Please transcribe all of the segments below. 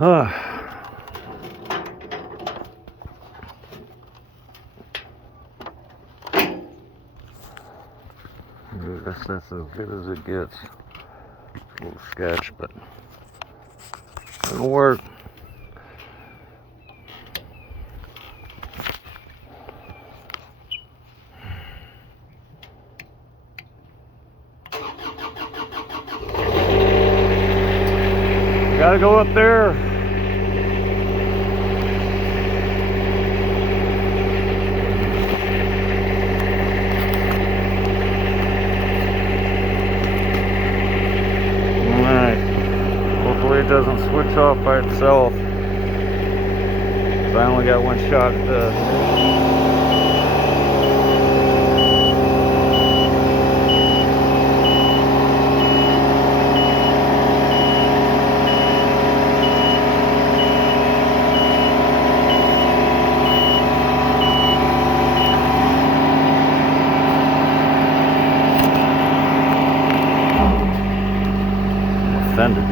I guess that's as good as it gets. A little sketch, but it'll work. Gotta go up there. Alright. Hopefully it doesn't switch off by itself. I only got one shot at this. Offended.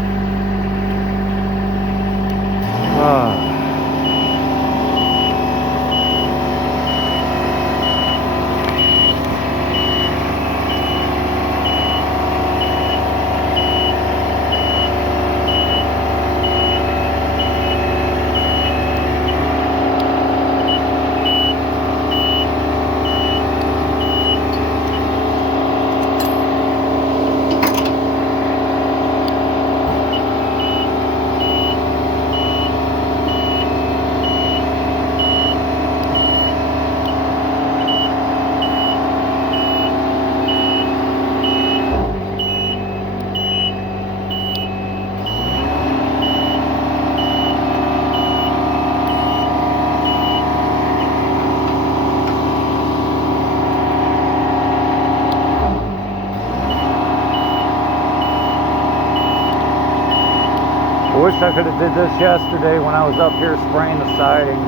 I wish I could have did this yesterday when I was up here spraying the siding,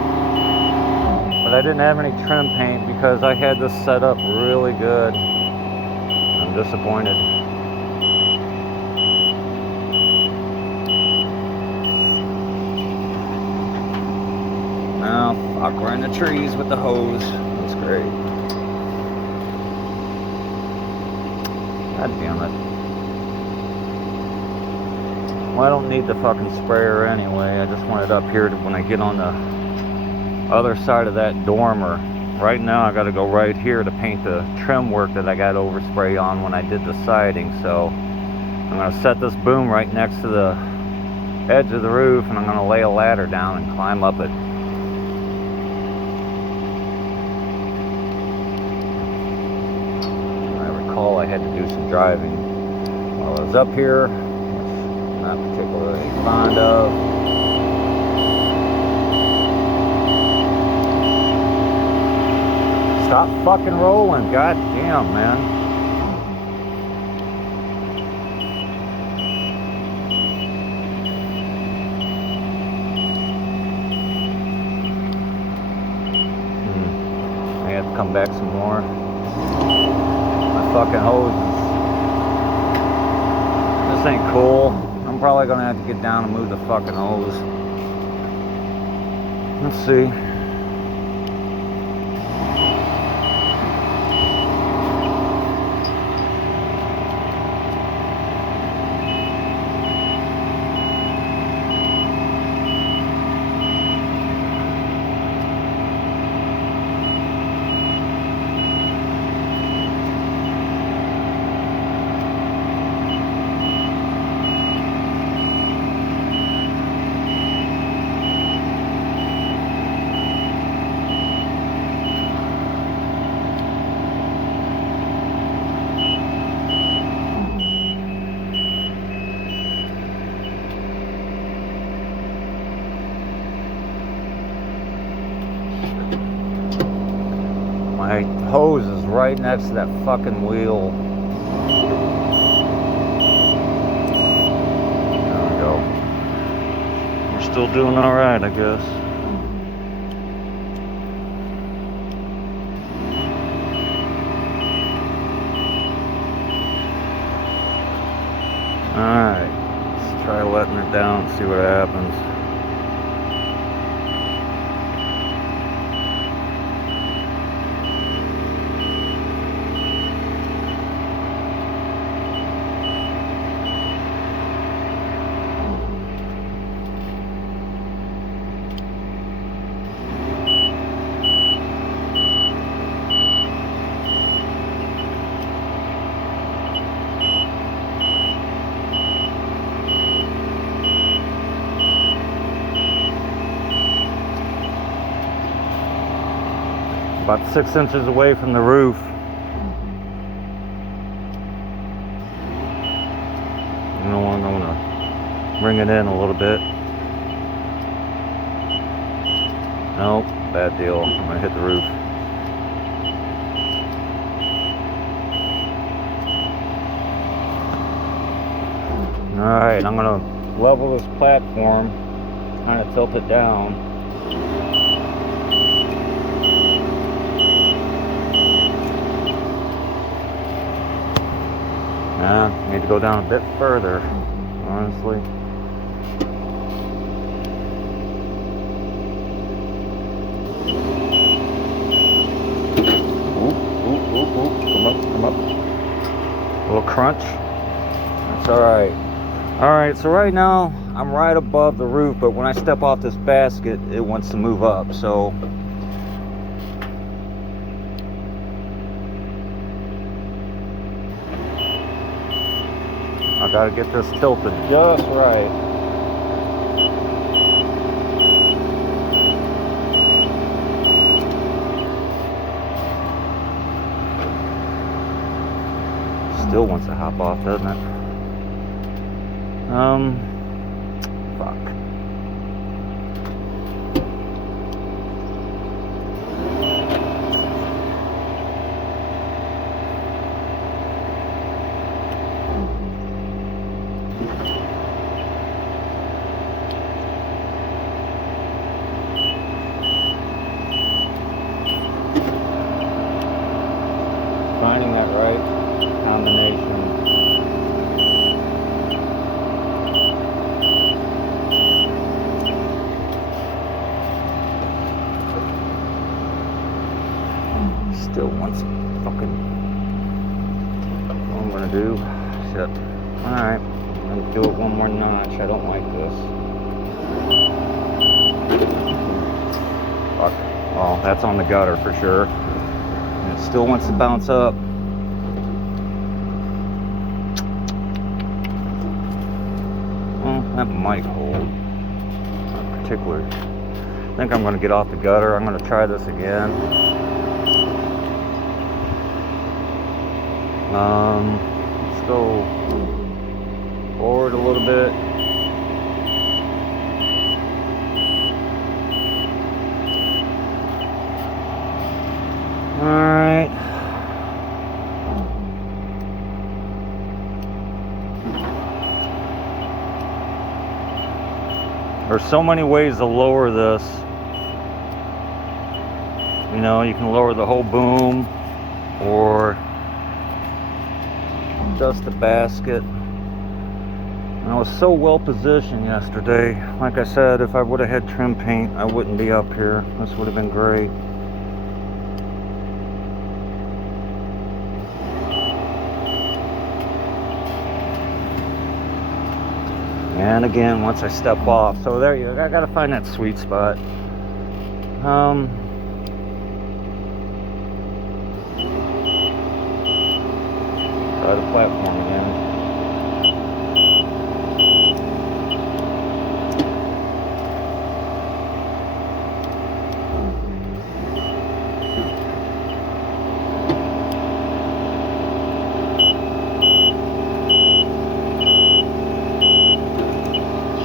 but I didn't have any trim paint because I had this set up really good. I'm disappointed. Now, fuck, in the trees with the hose. That's great. God damn it. Well, I don't need the fucking sprayer anyway. I just want it up here when I get on the other side of that dormer. Right now I gotta go right here to paint the trim work that I got overspray on when I did the siding. So I'm gonna set this boom right next to the edge of the roof, and I'm gonna lay a ladder down and climb up it. I recall I had to do some driving while I was up here. Not particularly fond of. Stop fucking rolling, god damn, man. I have to come back some more. My fucking hoses. This ain't cool. I'm probably gonna have to get down and move the fucking hose. Let's see. My hose is right next to that fucking wheel. There we go. We're still doing alright, I guess. Alright, let's try letting it down and see what happens. about 6 inches away from the roof. You know, I'm gonna bring it in a little bit. Nope, bad deal. I'm gonna hit the roof. Alright, I'm gonna level this platform, kind of tilt it down. Need to go down a bit further, honestly. Oop. Come up. A little crunch. That's alright. Alright, so right now, I'm right above the roof, but when I step off this basket, it wants to move up, so... I gotta get this tilted just right. Still wants to hop off, doesn't it? Fuck. Finding that right combination. Still wants fucking... What I'm gonna do? Shit. Alright, I'm gonna do it one more notch. I don't like this. Fuck. Well, that's on the gutter for sure. And it still wants to bounce up. Well, that might hold. Not particularly. I think I'm gonna get off the gutter. I'm gonna try this again. Let's go forward a little bit. Alright. There's so many ways to lower this. You know, you can lower the whole boom or just the basket. And I was so well positioned yesterday. Like I said, if I would have had trim paint, I wouldn't be up here. This would have been great. And again, once I step off, so there you go. I gotta find that sweet spot. Try the platform again.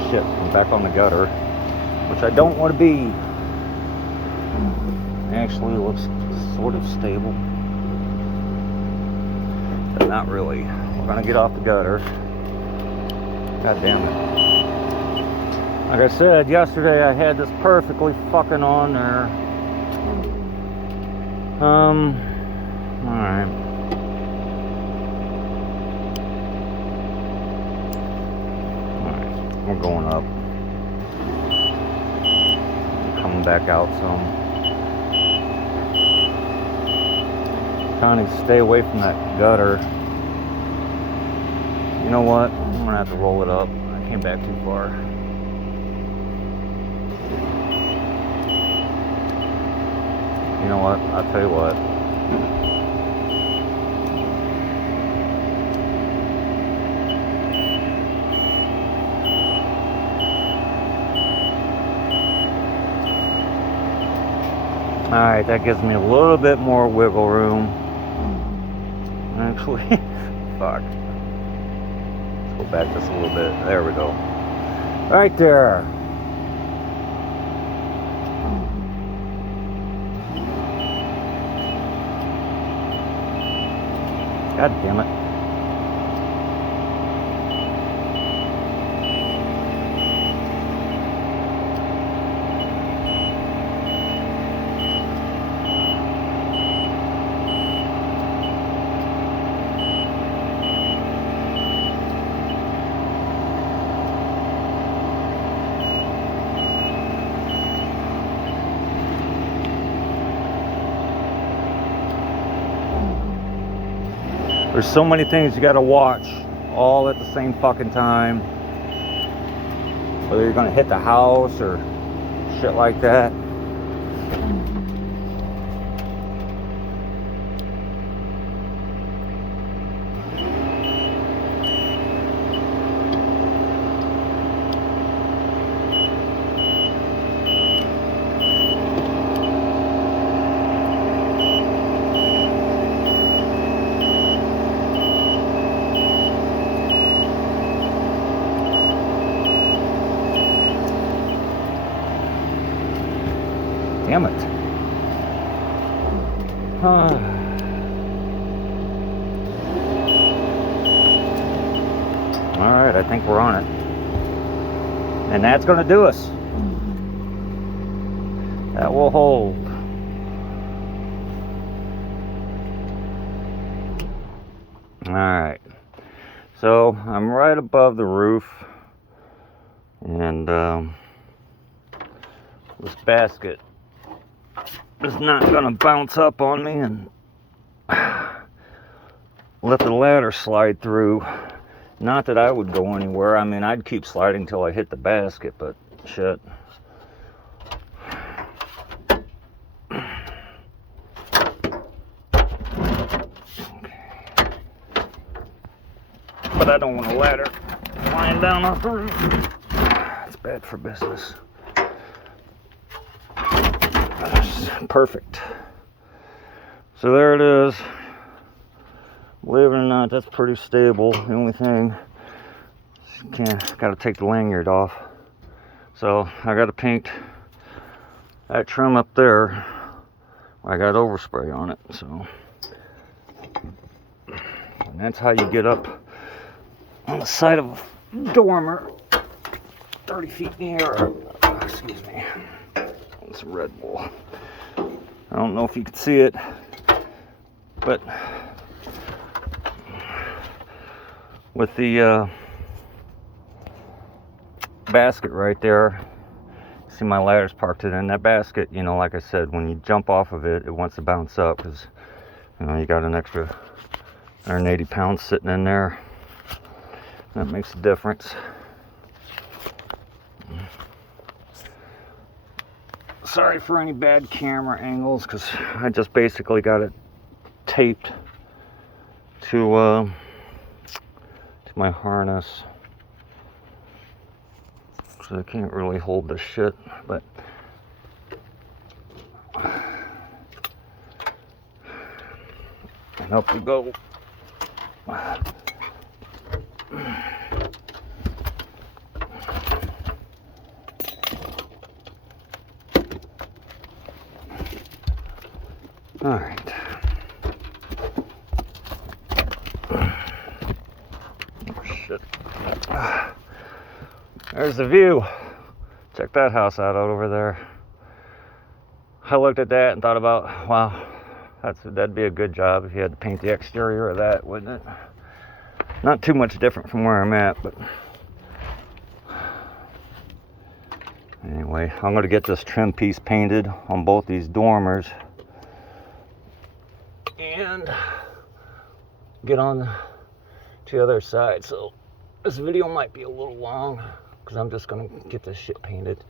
Shit, I'm back on the gutter, which I don't want to be. Actually, it looks sort of stable. But not really. We're gonna get off the gutter. God damn it. Like I said, yesterday I had this perfectly fucking on there. Alright. Alright, we're going up. Coming back out some. Trying to stay away from that gutter. You know what? I'm gonna have to roll it up. I came back too far. You know what? I'll tell you what. Alright, that gives me a little bit more wiggle room. Actually, fuck. Let's go back just a little bit. There we go. Right there. God damn it. There's so many things you gotta watch all at the same fucking time. Whether you're gonna hit the house or shit like that. Damn it. Alright, I think we're on it. And that's going to do us. That will hold. Alright. So, I'm right above the roof. And this basket is not going to bounce up on me and let the ladder slide through. Not that I would go anywhere. I mean, I'd keep sliding till I hit the basket, but shit. Okay. But I don't want a ladder flying down off the roof. It's bad for business. Perfect. So there it is. Believe it or not, that's pretty stable. The only thing, got to take the lanyard off. So I got to paint that trim up there. I got overspray on it. So, and that's how you get up on the side of a dormer, 30 feet in the air. Excuse me. Some Red Bull. I don't know if you can see it, but with the basket right there, see my ladder's parked in that basket. You know, like I said, when you jump off of it, it wants to bounce up because, you know, you got an extra 180 pounds sitting in there. That makes a difference. Sorry for any bad camera angles, because I just basically got it taped to my harness, so I can't really hold this shit, but and up we go. All right. Oh, shit. There's the view. Check that house out over there. I looked at that and thought about, wow, that'd be a good job if you had to paint the exterior of that, wouldn't it? Not too much different from where I'm at, but anyway, I'm going to get this trim piece painted on both these dormers and get on to the other side. So this video might be a little long because I'm just gonna get this shit painted.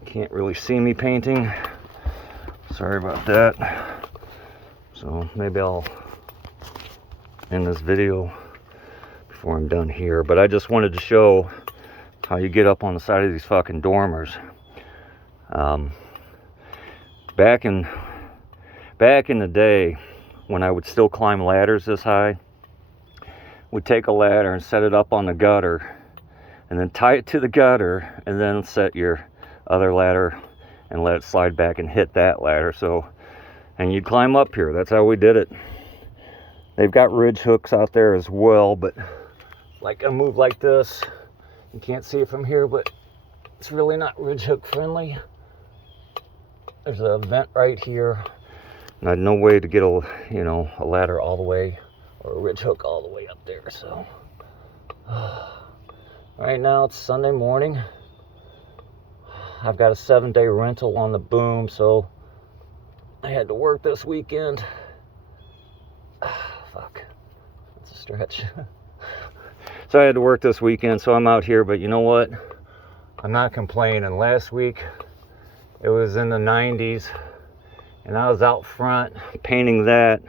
You can't really see me painting, sorry about that. So maybe I'll end this video before I'm done here, but I just wanted to show how you get up on the side of these fucking dormers. Back in the day, when I would still climb ladders this high, would take a ladder and set it up on the gutter, and then tie it to the gutter, and then set your other ladder and let it slide back and hit that ladder. So, and you'd climb up here. That's how we did it. They've got ridge hooks out there as well, but like a move like this, you can't see it from here, but it's really not ridge hook friendly. There's a vent right here, and I had no way to get a ladder all the way, or a ridge hook all the way up there. So right now it's Sunday morning. I've got a 7-day rental on the boom, so I had to work this weekend. Fuck, that's a stretch. So I had to work this weekend, so I'm out here, but you know what? I'm not complaining. Last week, it was in the 90s, and I was out front painting that,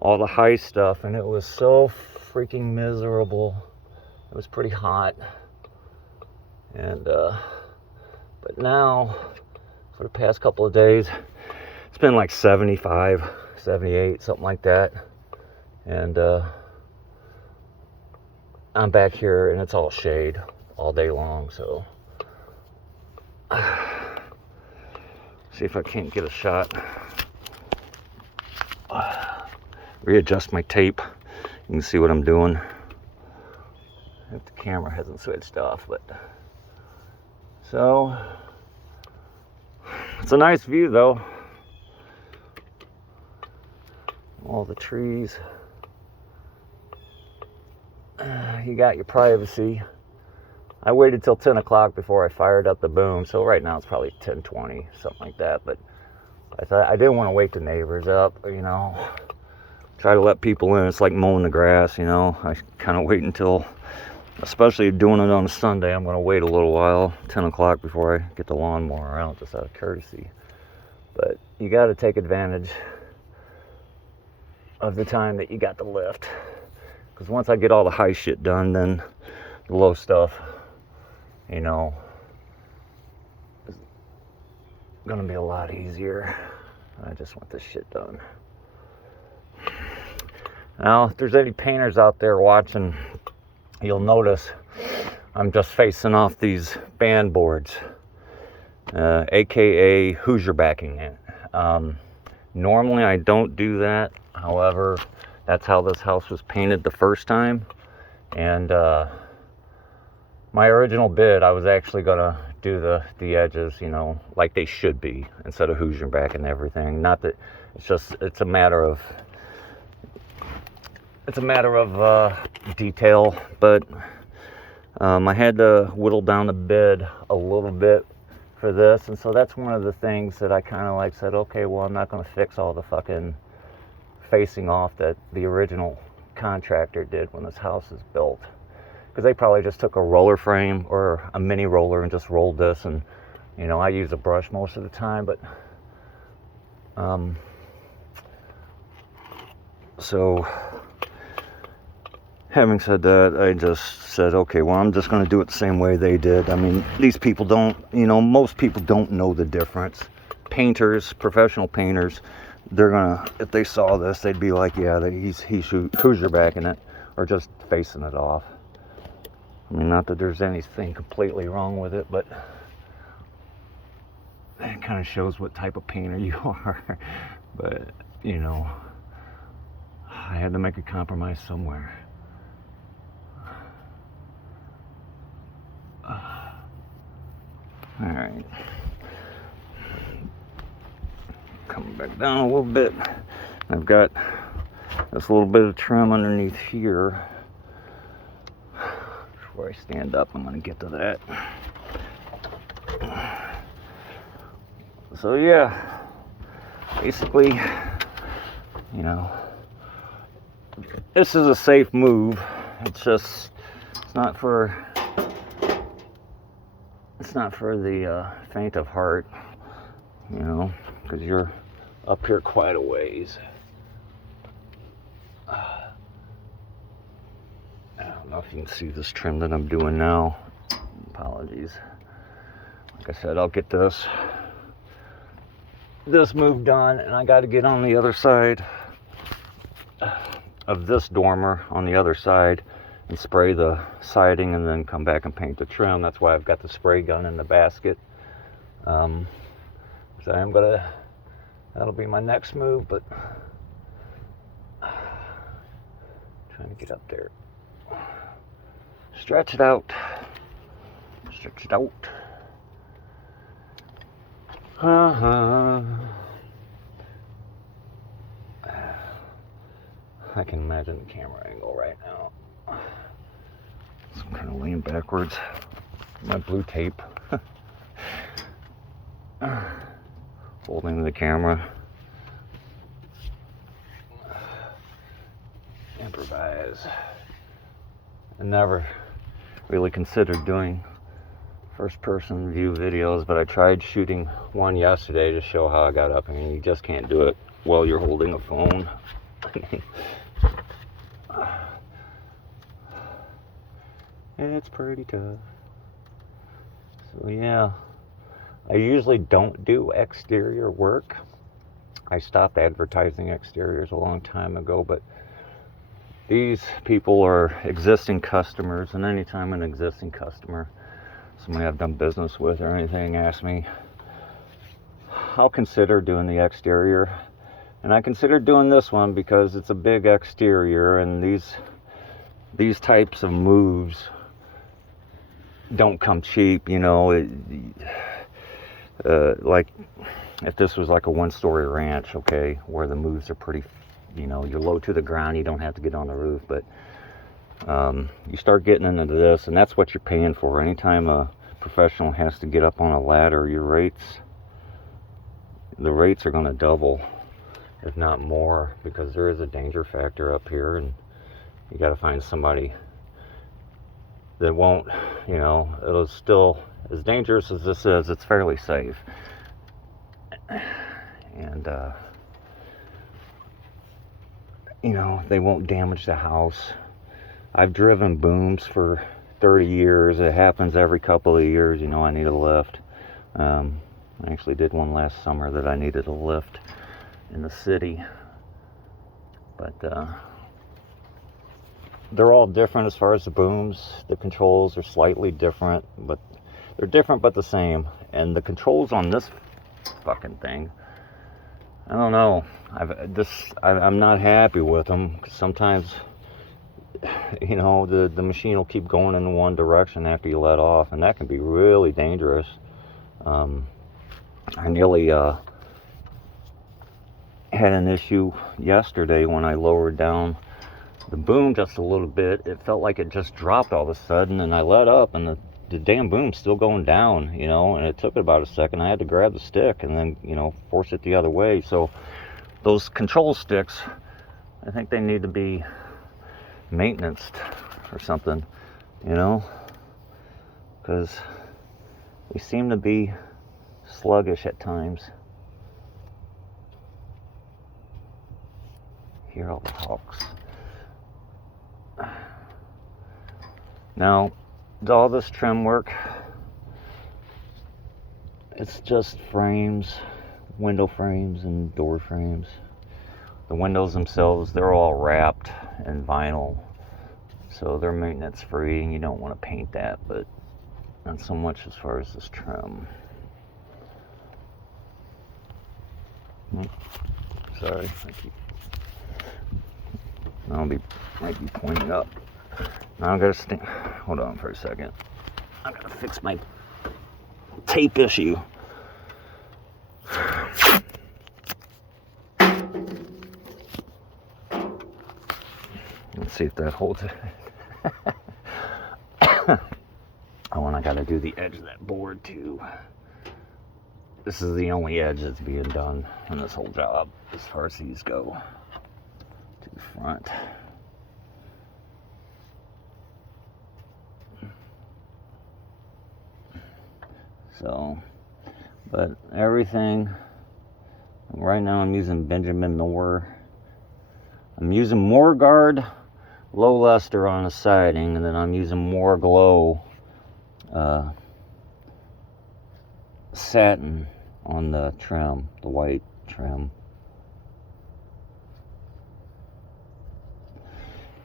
all the high stuff, and it was so freaking miserable. It was pretty hot. And, but now, for the past couple of days, it's been like 75, 78, something like that. And, I'm back here, and it's all shade all day long, so see if I can't get a shot. Readjust my tape. You can see what I'm doing. If the camera hasn't switched off, but so it's a nice view though. All the trees. You got your privacy. I waited till 10 o'clock before I fired up the boom, so right now it's probably 10:20, something like that. But I thought I didn't want to wake the neighbors up, try to let people in. It's like mowing the grass, I kind of wait until, especially doing it on a Sunday, I'm going to wait a little while, 10 o'clock, before I get the lawnmower out, just out of courtesy. But you got to take advantage of the time that you got the lift. Because once I get all the high shit done, then the low stuff, is gonna be a lot easier. I just want this shit done. Now, if there's any painters out there watching, you'll notice I'm just facing off these band boards, aka Hoosier backing it. Normally I don't do that. However, that's how this house was painted the first time. And my original bid, I was actually gonna do the edges, like they should be, instead of Hoosier backing everything. Not that it's a matter of detail, but I had to whittle down the bid a little bit for this, and so that's one of the things that I kind of said, okay, well, I'm not going to fix all the fucking facing off that the original contractor did when this house is built, because they probably just took a roller frame or a mini roller and just rolled this, and I use a brush most of the time, but so having said that, I just said, okay, well, I'm just going to do it the same way they did. I mean, these people don't, most people don't know the difference. Painters, professional painters, they're gonna, if they saw this, they'd be like, yeah, he's Hoosier backing it, or just facing it off. I mean, not that there's anything completely wrong with it, but it kind of shows what type of painter you are. But, I had to make a compromise somewhere. All right. Coming back down a little bit. I've got this little bit of trim underneath here. Before I stand up, I'm going to get to that. So yeah, basically, this is a safe move. It's not for the faint of heart, because you're up here quite a ways. I don't know if you can see this trim that I'm doing now. Apologies. Like I said, I'll get this this move done, and I got to get on the other side of this dormer on the other side and spray the siding and then come back and paint the trim. That's why I've got the spray gun in the basket. So I'm gonna, that'll be my next move, but trying to get up there. Stretch it out. Stretch it out. I can imagine the camera angle right now. So I'm kind of leaning backwards. My blue tape. Holding the camera. Improvise. I never really considered doing first-person view videos, but I tried shooting one yesterday to show how I got up. I mean, you just can't do it while you're holding a phone. It's pretty tough. So yeah, I usually don't do exterior work. I stopped advertising exteriors a long time ago, but these people are existing customers, and anytime an existing customer, somebody I've done business with or anything, asks me, I'll consider doing the exterior. And I considered doing this one because it's a big exterior, and these types of moves don't come cheap, you know. Like if this was like a one-story ranch, okay, where the moves are pretty, you know, you're low to the ground, you don't have to get on the roof, but you start getting into this, and that's what you're paying for. Anytime a professional has to get up on a ladder, the rates are going to double, if not more, because there is a danger factor up here, and you got to find somebody that won't, you know, it'll still, as dangerous as this is, it's fairly safe. And you know, they won't damage the house. I've driven booms for 30 years. It happens every couple of years, you know, I need a lift. I actually did one last summer that I needed a lift in the city. But they're all different as far as the booms. The controls are slightly different, but they're different but the same. And the controls on this fucking thing, I don't know. I'm not happy with them, 'cause sometimes, you know, the machine will keep going in one direction after you let off, and that can be really dangerous. I nearly had an issue yesterday when I lowered down the boom just a little bit. It felt like it just dropped all of a sudden, and I let up, and the damn boom's still going down, you know, and it took about a second. I had to grab the stick and then, you know, force it the other way. So those control sticks, I think they need to be maintenanced or something, you know, because they seem to be sluggish at times. Hear all the hawks. Now, all this trim work, it's just frames, window frames and door frames. The windows themselves, they're all wrapped in vinyl, so they're maintenance free, and you don't want to paint that, but not so much as far as this trim. Sorry, might be pointing up. Now I gotta hold on for a second. I gotta fix my tape issue. Let's see if that holds it. Oh, and I gotta do the edge of that board too. This is the only edge that's being done on this whole job as far as these go. To the front. So, but everything, right now I'm using Benjamin Moore. I'm using Moorguard low luster on the siding, and then I'm using More Glow satin on the trim, the white trim.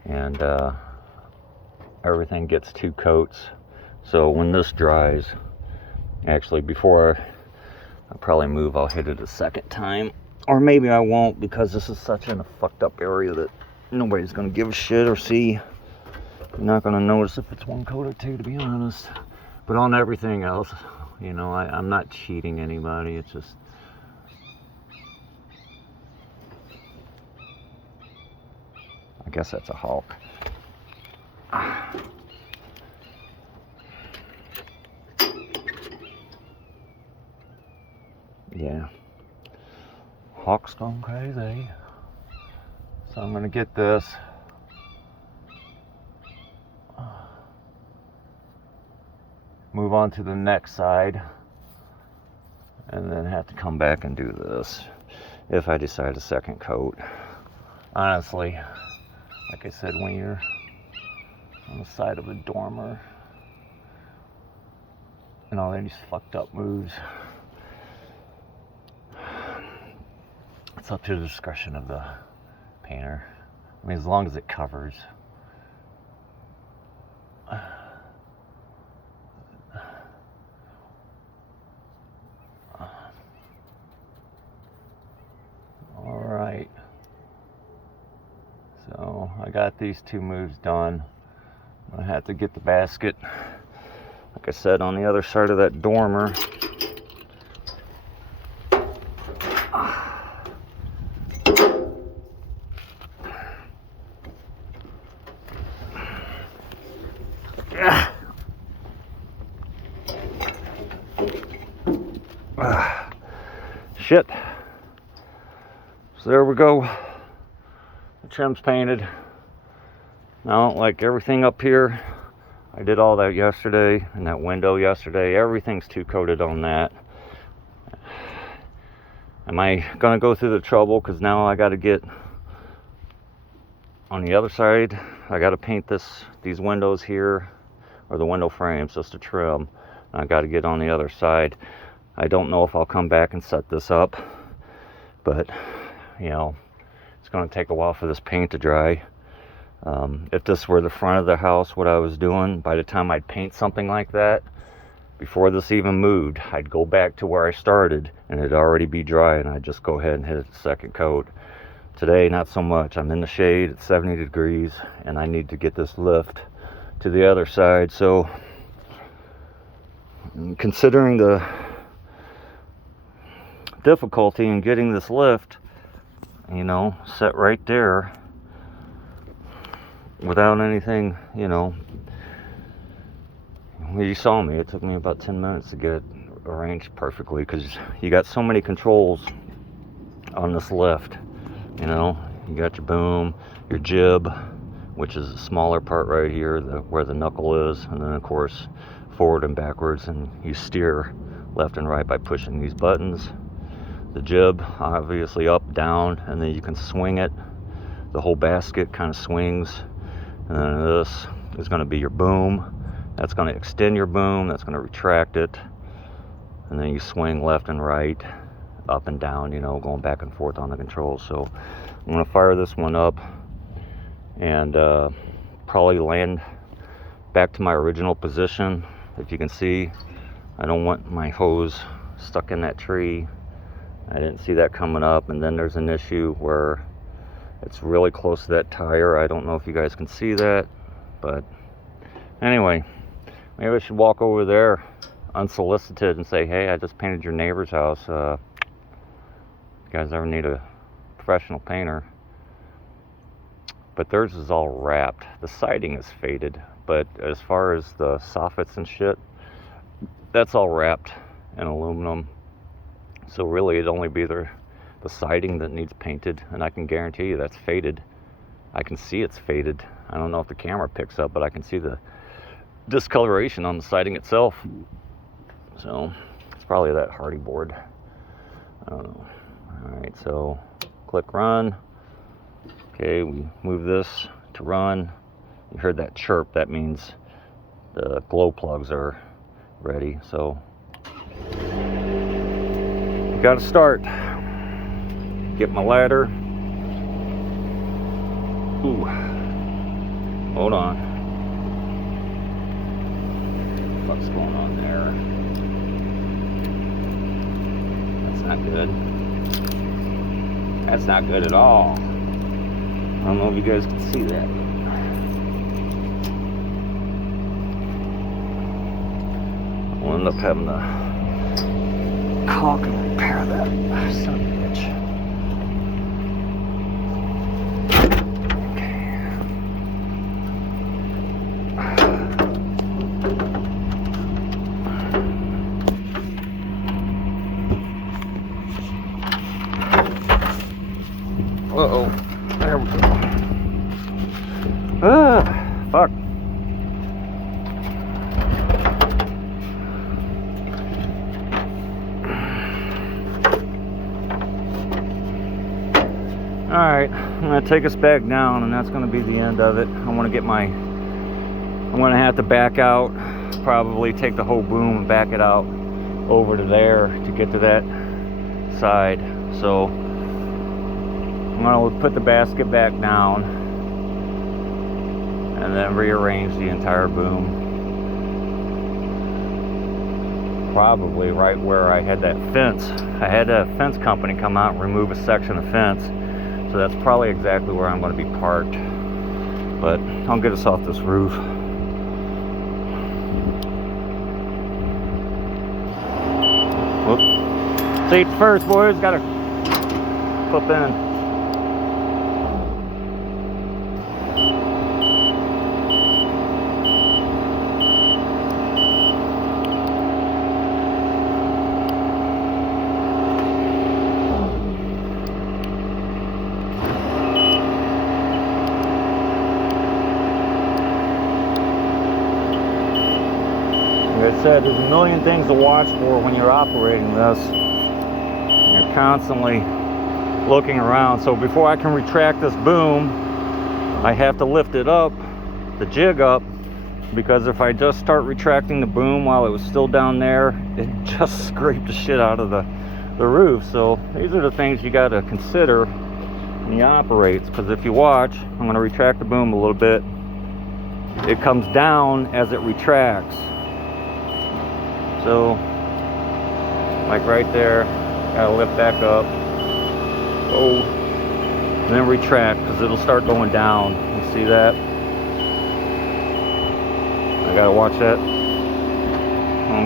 And everything gets 2 coats. So when this dries, actually before I probably move, I'll hit it a second time. Or maybe I won't, because this is such in a fucked up area that nobody's gonna give a shit or see. You're not gonna notice if it's 1 coat or 2, to be honest. But on everything else, you know, I'm not cheating anybody. It's just, I guess that's a hawk. Yeah, hawk's going crazy. So I'm gonna get this. Move on to the next side, and then have to come back and do this if I decide a second coat. Honestly, like I said, when you're on the side of a dormer and all these fucked up moves, it's up to the discretion of the painter. I mean, as long as it covers. Alright, so I got these 2 moves done. I have to get the basket, like I said, on the other side of that dormer. Shit. So there we go. The trim's painted. Now, like everything up here, I did all that yesterday, and that window yesterday. Everything's 2 coated on that. Am I gonna go through the trouble? Because now I got to get on the other side. I got to paint these windows here, or the window frames, just to trim. And I got to get on the other side. I don't know if I'll come back and set this up, but you know, it's going to take a while for this paint to dry. If this were the front of the house, what I was doing, by the time I'd paint something like that, before this even moved, I'd go back to where I started and it'd already be dry, and I'd just go ahead and hit the second coat. Today, not so much. I'm in the shade, it's 70 degrees, and I need to get this lift to the other side. So, considering the difficulty in getting this lift, you know, set right there without anything, you know, well, you saw me, it took me about 10 minutes to get it arranged perfectly, because you got so many controls on this lift. You know, you got your boom, your jib, which is a smaller part right here, where the knuckle is, and then of course forward and backwards, and you steer left and right by pushing these buttons. The jib, obviously up, down, and then you can swing it. The whole basket kind of swings. And then this is going to be your boom. That's going to extend your boom. That's going to retract it. And then you swing left and right, up and down, you know, going back and forth on the controls. So I'm going to fire this one up and probably land back to my original position. If you can see, I don't want my hose stuck in that tree. I didn't see that coming up. And then there's an issue where it's really close to that tire. I don't know if you guys can see that, but anyway, maybe I should walk over there unsolicited and say, hey, I just painted your neighbor's house. You guys ever need a professional painter? But theirs is all wrapped. The siding is faded, but as far as the soffits and shit, that's all wrapped in aluminum. So really it'd only be the siding that needs painted, and I can guarantee you that's faded. I can see it's faded. I don't know if the camera picks up, but I can see the discoloration on the siding itself. So it's probably that hardy board. I don't know. Alright, so click run. Okay, we move this to run. You heard that chirp, that means the glow plugs are ready. So Got to start. Get my ladder. Ooh. Hold on. What's going on there? That's not good. That's not good at all. I don't know if you guys can see that. I'll end up having to caulk and repair that son of a bitch. Uh-oh. There we go. Fuck. Alright, I'm going to take us back down, and that's going to be the end of it. I'm going to have to back out, probably take the whole boom and back it out over to there to get to that side. So I'm going to put the basket back down and then rearrange the entire boom. Probably right where I had that fence. I had a fence company come out and remove a section of fence. So that's probably exactly where I'm going to be parked. But I'll get us off this roof. Whoop. Seat first, boys. Got to flip in. Like I said, there's a million things to watch for when you're operating this. You're constantly looking around. So before I can retract this boom, I have to lift it up, the jig up, because if I just start retracting the boom while it was still down there, it just scraped the shit out of the roof. So these are the things you got to consider when you operate. Because if you watch, I'm going to retract the boom a little bit. It comes down as it retracts. So, like right there, gotta lift back up. Oh, and then retract, because it'll start going down. You see that? I gotta watch that.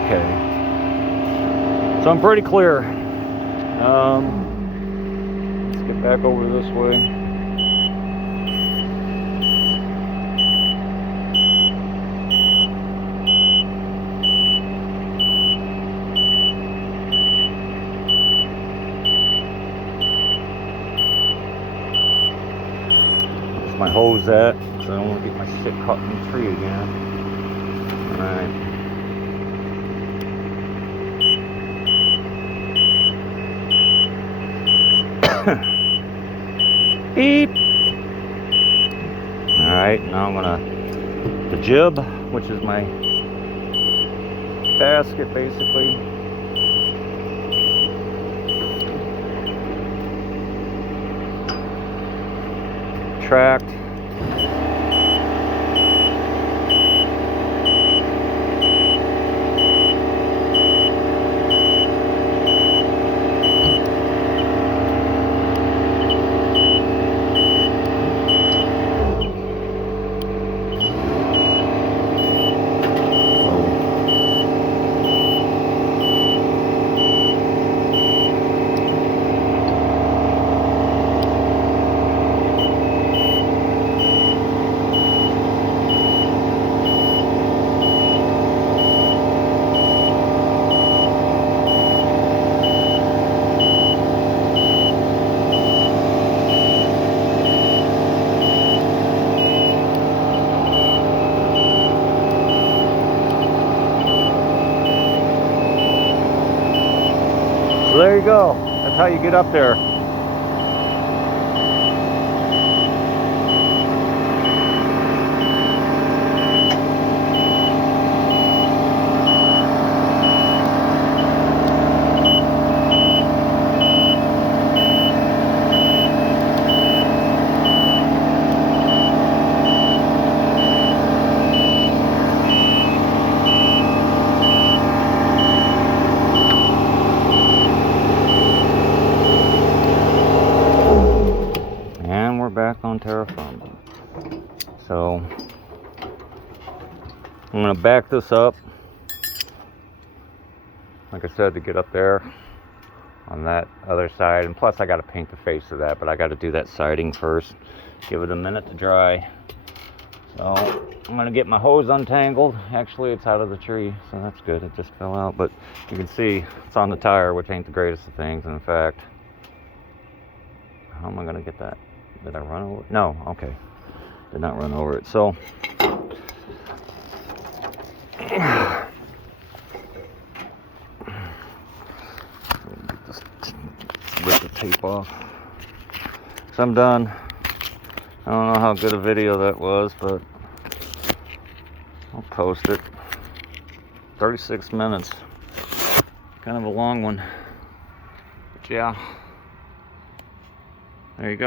Okay. So I'm pretty clear. Let's get back over this way. My hose at, so I don't want to get my shit caught in the tree again. Alright. Beep. Alright, now I'm gonna, the jib, which is my basket basically. Tracked. So there you go. That's how you get up there. on terra firma. So I'm gonna back this up, like I said, to get up there on that other side. And plus I got to paint the face of that, but I got to do that siding first, give it a minute to dry. So I'm gonna get my hose untangled. Actually, it's out of the tree, so that's good. It just fell out, but you can see it's on the tire, which ain't the greatest of things. And in fact, how am I gonna get that? Did I run over it? No, okay, did not run over it. So just rip the tape off. So I'm done. I don't know how good a video that was, but I'll post it. 36 minutes. Kind of a long one. But yeah. There you go.